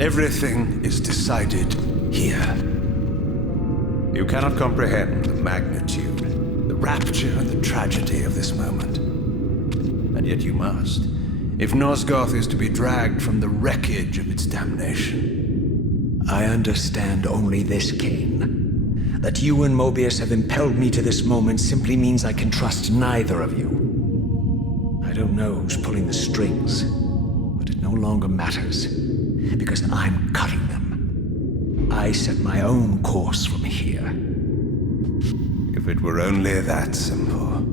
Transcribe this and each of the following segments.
Everything is decided here. You cannot comprehend the magnitude, the rapture and the tragedy of this moment. And yet you must, if Nosgoth is to be dragged from the wreckage of its damnation. I understand only this, Kain. That you and Mobius have impelled me to this moment simply means I can trust neither of you. I don't know who's pulling the strings, but it no longer matters, because I'm cutting them. I set my own course from here. If it were only that simple.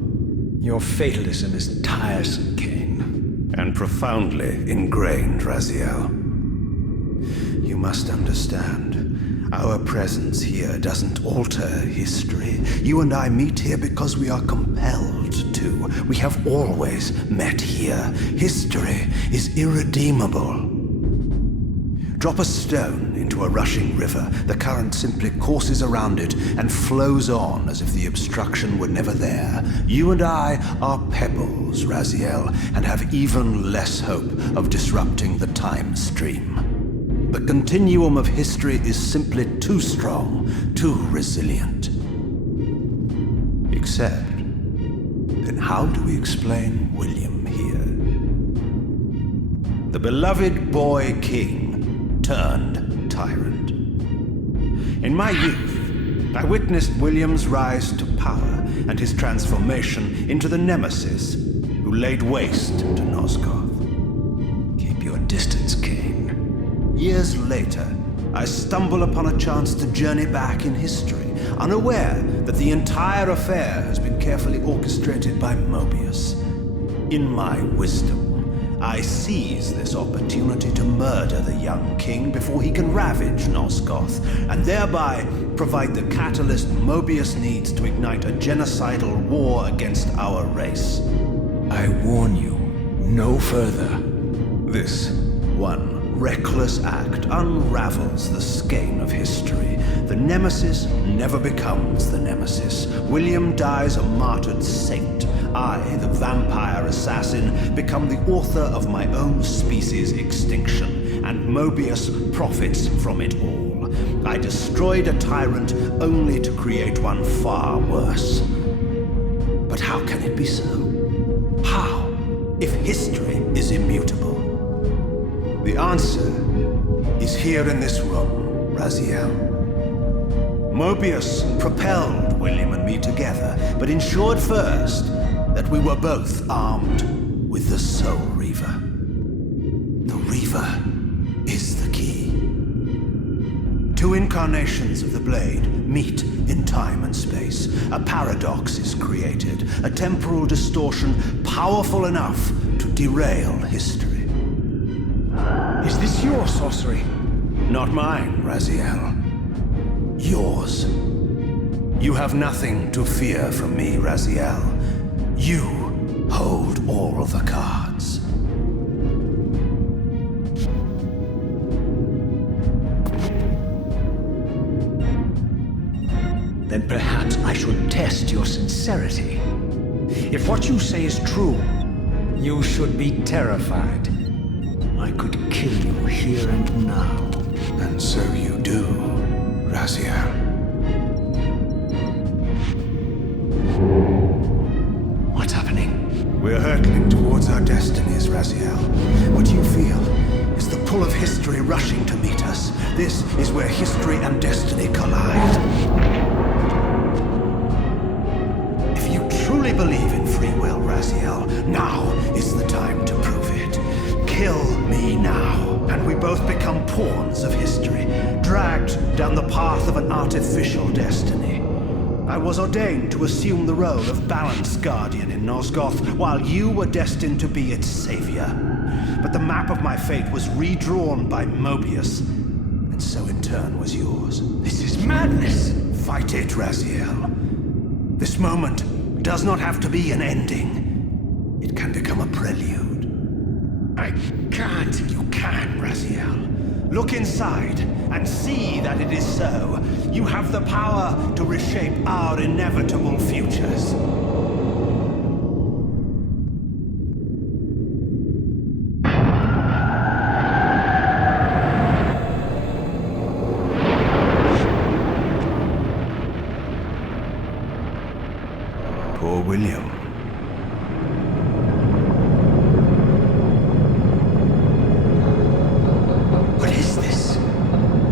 Your fatalism is tiresome, Kain. And profoundly ingrained, Raziel. You must understand, our presence here doesn't alter history. You and I meet here because we are compelled to. We have always met here. History is irredeemable. Drop a stone into a rushing river, the current simply courses around it and flows on as if the obstruction were never there. You and I are pebbles, Raziel, and have even less hope of disrupting the time stream. The continuum of history is simply too strong, too resilient. Except, then how do we explain William here? The beloved boy king turned tyrant. In my youth, I witnessed William's rise to power and his transformation into the nemesis who laid waste to Nosgoth. Keep your distance, Kain. Years later, I stumble upon a chance to journey back in history, unaware that the entire affair has been carefully orchestrated by Mobius. In my wisdom, I seize this opportunity to murder the young king before he can ravage Nosgoth, and thereby provide the catalyst Mobius needs to ignite a genocidal war against our race. I warn you, no further. This one reckless act unravels the skein of history. The nemesis never becomes the nemesis. William dies a martyred saint. I, the vampire assassin, become the author of my own species' extinction, and Mobius profits from it all. I destroyed a tyrant only to create one far worse. But how can it be so? How, if history is immutable? The answer is here in this room, Raziel. Mobius propelled William and me together, but ensured first that we were both armed with the Soul Reaver. The Reaver is the key. Two incarnations of the blade meet in time and space. A paradox is created, a temporal distortion powerful enough to derail history. Is this your sorcery? Not mine, Raziel. Yours. You have nothing to fear from me, Raziel. You hold all the cards. Then perhaps I should test your sincerity. If what you say is true, you should be terrified. I could kill you here and now. And so you do, Raziel. What's happening? We're hurtling towards our destinies, Raziel. What you feel is the pull of history rushing to meet us. This is where history and destiny collide. If you truly believe in free will, Raziel, now is the time to prove it. Kill me now, and we both become pawns of history, dragged down the path of an artificial destiny. I was ordained to assume the role of Balance Guardian in Nosgoth, while you were destined to be its savior. But the map of my fate was redrawn by Mobius, and so in turn was yours. This is madness! Fight it, Raziel. This moment does not have to be an ending. It can become a prelude. I can't. You can, Raziel. Look inside and see that it is so. You have the power to reshape our inevitable futures.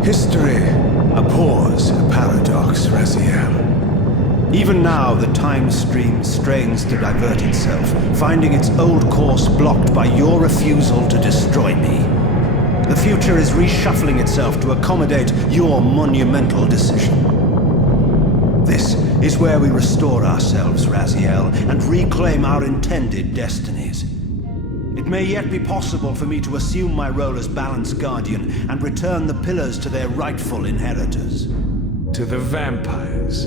History abhors a paradox, Raziel. Even now, the time stream strains to divert itself, finding its old course blocked by your refusal to destroy me. The future is reshuffling itself to accommodate your monumental decision. This is where we restore ourselves, Raziel, and reclaim our intended destinies. It may yet be possible for me to assume my role as Balance Guardian and return the pillars to their rightful inheritors. To the vampires.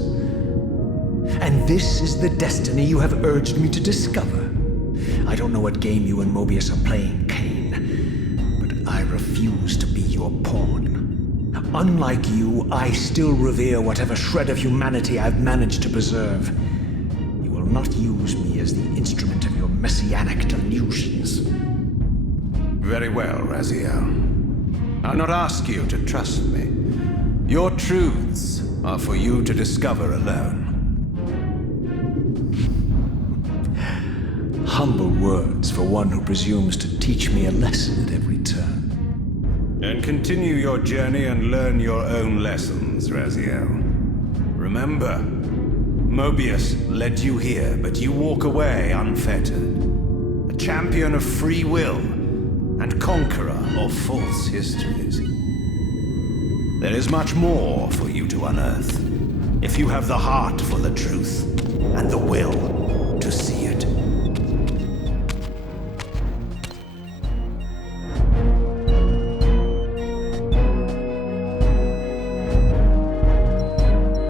And this is the destiny you have urged me to discover. I don't know what game you and Mobius are playing, Kain, but I refuse to be your pawn. Unlike you, I still revere whatever shred of humanity I've managed to preserve. You will not use me as the instrument of your messianic delusions. Very well, Raziel. I'll not ask you to trust me. Your truths are for you to discover alone. Humble words for one who presumes to teach me a lesson at every turn. And continue your journey and learn your own lessons, Raziel. Remember, Mobius led you here, but you walk away unfettered. A champion of free will and conqueror of false histories. There is much more for you to unearth, if you have the heart for the truth and the will